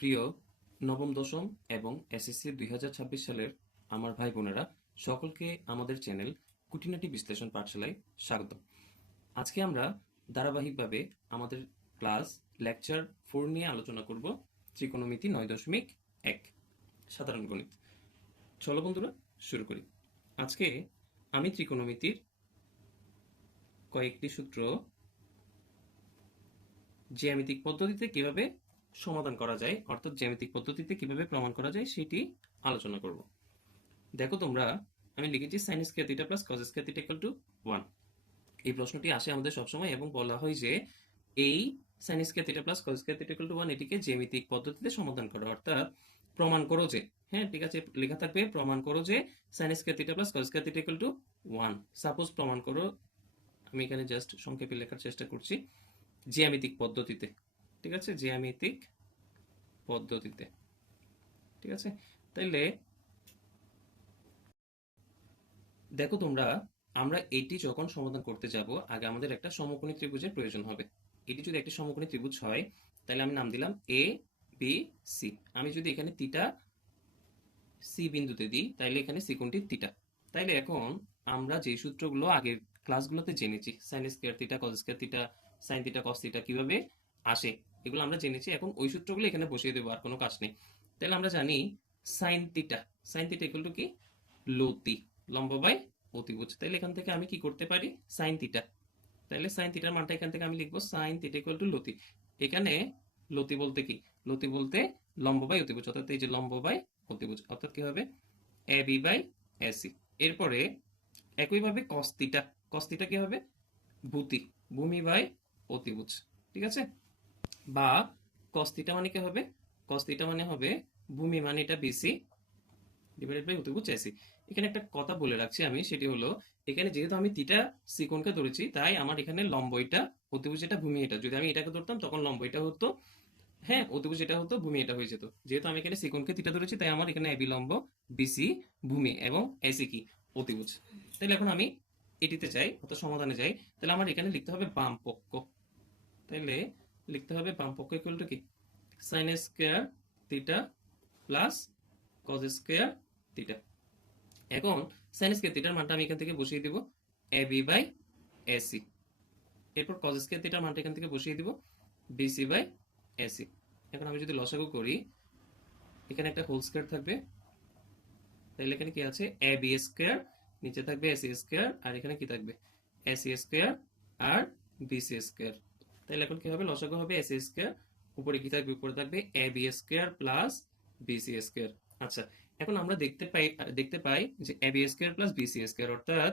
প্রিয় নবম, দশম এবং এসএসসি দুই হাজার ছাব্বিশ সালের আমার ভাই বোনেরা, সকলকে আমাদের চ্যানেল কুটিনাটি বিশ্লেষণ পাঠশালায় স্বাগত। আজকে আমরা ধারাবাহিকভাবে আমাদের ক্লাস লেকচার ফোর নিয়ে আলোচনা করব, ত্রিকোণমিতি নয় দশমিক এক, সাধারণ গণিত। চলো বন্ধুরা, শুরু করি। আজকে আমি ত্রিকোণমিতির কয়েকটি সূত্র জ্যামিতিক পদ্ধতিতে কীভাবে সমাধান করা যায়, অর্থাৎ জ্যামিতিক পদ্ধতিতে কীভাবে প্রমাণ করা যায় সেটি আলোচনা করব। দেখো তোমরা, আমি লিখেছি sine square theta plus cos square theta equal to one এই প্রশ্নটি আসে আমাদের সবসময় এবং বলা হয় যে এই sine square theta plus cos square theta equal to one এটিকে জ্যামিতিক পদ্ধতিতে সমাধান করো, অর্থাৎ প্রমাণ করো যে হ্যাঁ ঠিক আছে, লেখা থাকবে, প্রমাণ করো যে sine square theta plus cos square theta equal to one suppose প্রমাণ করো, আমি এখানে জাস্ট সংক্ষেপে লেখার চেষ্টা করছি, জ্যামিতিক পদ্ধতিতে। ঠিক আছে? জ্যামিতিক পদ্ধতিতে। ঠিক আছে? তাইলে দেখো তোমরা, আমরা এটি যখন সমাধান করতে যাব, আগে আমাদের একটা সমকোণী ত্রিভুজের প্রয়োজন হবে। এটি যদি একটি সমকোণী ত্রিভুজ হয় তাহলে আমি নাম দিলাম এ বি সি আমি যদি এখানে তিটা সি বিন্দুতে দিই, তাইলে এখানে সিকোণটি তিটা তাইলে এখন আমরা যে সূত্রগুলো আগের ক্লাসগুলোতে জেনেছি sine square theta cos square theta sine theta cos theta কীভাবে আসে এগুলো আমরা জেনেছি, এখন ওই সূত্রগুলো এখানে বসিয়ে দেবো, আর কোনো কাজ নেই। তাহলে আমরা জানি sine theta sine theta equal to কি? লতি লম্ব বাই অতিভুজ তাহলে এখান থেকে আমি কি করতে পারি? সাইন থিটা তাহলে সাইন থিটার মানটা এখান থেকে আমি লিখব সাইন থিটা ইকুয়াল টু লতি এখানে লতি বলতে কি? লতি বলতে লম্ব বাই অতিভুজ অর্থাৎ এই যে লম্ব বাই অতিভুজ অর্থাৎ কি হবে? এ বি বাই এসি এরপরে একইভাবে কস্তিটা কস্তিটা কি হবে? ভূতি, ভূমি বাই অতিভুজ ঠিক আছে? বা কস্তিটা মানে কি হবে? কস্তিটা মানে হবে ভূমি মানে এটা বিসি ডিভাইডেড বাই অতিভুজ এসি এখানে একটা কথা বলে রাখছি আমি, সেটি হলো এখানে যেহেতু আমি তিটা সিকোণকে ধরেছি, তাই আমার এখানে লম্ব এটা অতিভুজ এটা ভূমি এটা। যদি আমি এটাকে ধরতাম, তখন লম্ব এটা হতো হ্যাঁ অতিভুজ এটা হতো, ভূমি এটা হয়ে যেত। যেহেতু আমি এখানে সিকোণকে তিটা ধরেছি, তাই আমার এখানে এবি লম্ব বিসি ভূমি এবং এসি কি? অতিভুজ তাহলে এখন আমি এটিতে যাই, অর্থাৎ সমাধানে যাই, তাহলে আমার এখানে লিখতে হবে বাম পক্ষ। তাহলে লিখতে হবে বাম পক্ষ ইকুয়াল টু কি? Sine square theta plus cos square theta এখন সাইন স্কয়ার থিটার মানটা আমি এখান থেকে বসিয়ে দিব এ বি বাই এসি এরপর কজ স্কয়ার থিটার মানটা এখান থেকে বসিয়ে দিব বিসি বাই এসি এখন আমি যদি লসাগু করি, এখানে একটা হোল স্কয়ার থাকবে। তাহলে এখানে কি আছে? এ বি স্কয়ার নিচে থাকবে এসি স্কয়ার আর এখানে কি থাকবে? এসি স্কয়ার আর বিসি স্কয়ার তাহলে এখন কি হবে? লসাগু হবে এসি স্কয়ার উপরে কি থাকবে? উপরে থাকবে A B square plus BC square আচ্ছা এখন আমরা দেখতে পাই দেখতে পাই যে A B square plus BC square অর্থাৎ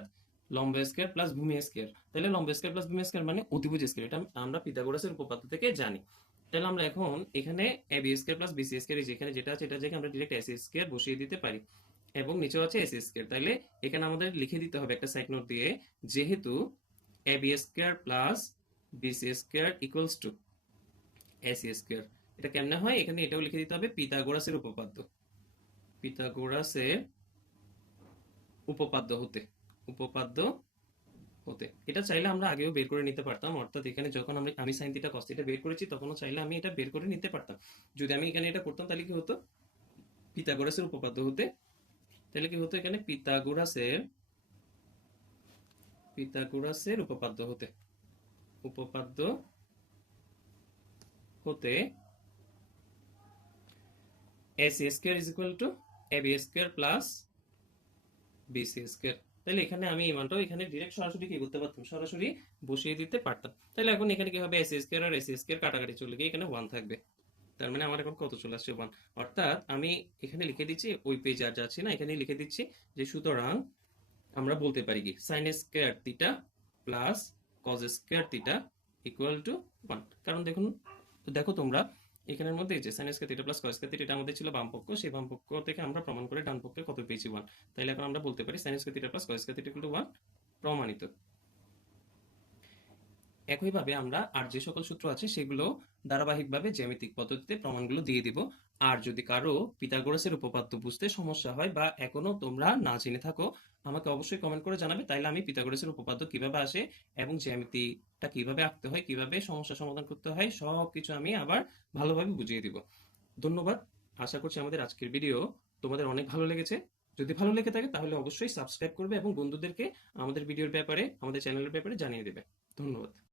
লম্ব স্কয়ার প্লাস ভূমি স্কয়ার তাহলে লম্ব স্কয়ার প্লাস ভূমি স্কয়ার মানে অতিভুজ স্কয়ার এটা আমরা পিথাগোরাসের উপপাদ্য থেকে জানি। তাহলে আমরা এখন এখানে A B square plus BC square যেখানে যেটা আছে, এটা থেকে আমরা ডিরেক্ট এসি স্কয়ার বসিয়ে দিতে পারি। এবং নিচেও আছে এস স্কয়ার তাহলে এখানে আমাদের লিখে দিতে হবে একটা সাইড নোট দিয়ে, যেহেতু A B square plus BC square equals to AC square এটা কেমনে হয়? এখানে এটাও লিখে দিতে হবে পিথাগোরাসের উপপাদ্য। পিথাগোরাসের উপপাদ্য হতে উপপাদ্য হতে। এটা চাইলে আমরা আগেও বের করে নিতে পারতাম, অর্থাৎ এখানে যখন আমরা আমি সাইন থিটা কস থিটা বের করেছি, তখনও চাইলে আমি এটা বের করে নিতে পারতাম। যদি আমি এখানে এটা করতাম, তাহলে কি হতো? পিথাগোরাসের উপপাদ্য হতে। তাহলে কি হতো এখানে? পিথাগোরাসের পিথাগোরাসের উপপাদ্য হতে। উপপাদ্য হতে AC square is equal to AB square plus BC square তাহলে এখানে আমি এই মানটাও এখানে ডিরেক্ট সরাসরি কি করতে পারতাম? সরাসরি বসিয়ে দিতে পারতাম। তাহলে এখন এখানে কি হবে? এসি স্কয়ার আর এসি স্কয়ার কাটাকাটি চলে গিয়ে এখানে ওয়ান থাকবে। তার মানে আমার এখন কত চলে আসছে? ওয়ান অর্থাৎ আমি এখানে লিখে দিচ্ছি, ওই পেজ আর যাচ্ছি না এখানে লিখে দিচ্ছি যে সুতরাং আমরা বলতে পারি কি? Sine square theta plus cos square theta equal to one কারণ দেখুন দেখো তোমরা, এখানের মধ্যে যে sine square theta plus cos square theta এটা আমাদের ছিল বাম পক্ষ, সেই বাম পক্ষ থেকে আমরা প্রমাণ করে ডান পক্ষে কত পেয়েছি ওয়ান তাহলে এখন আমরা বলতে পারি sine square theta plus cos square theta equal to one প্রমাণিত। একইভাবে আমরা আর যে সকল সূত্র আছে সেগুলো ধারাবাহিকভাবে জ্যামিতিক পদ্ধতিতে প্রমাণগুলো দিয়ে দিব। আর যদি কারও পিথাগোরাসের উপপাদ্য বুঝতে সমস্যা হয় বা এখনও তোমরা না জেনে থাকো, আমাকে অবশ্যই কমেন্ট করে জানাবে। তাইলে আমি পিথাগোরাসের উপপাদ্য কীভাবে আসে এবং জ্যামিতিটা কীভাবে আঁকতে হয়, কীভাবে সমস্যা সমাধান করতে হয় সব কিছু আমি আবার ভালোভাবে বুঝিয়ে দিব। ধন্যবাদ। আশা করছি আমাদের আজকের ভিডিও তোমাদের অনেক ভালো লেগেছে। যদি ভালো লেগে থাকে তাহলে অবশ্যই সাবস্ক্রাইব করবে এবং বন্ধুদেরকে আমাদের ভিডিওর ব্যাপারে, আমাদের চ্যানেলের ব্যাপারে জানিয়ে দেবে। ধন্যবাদ।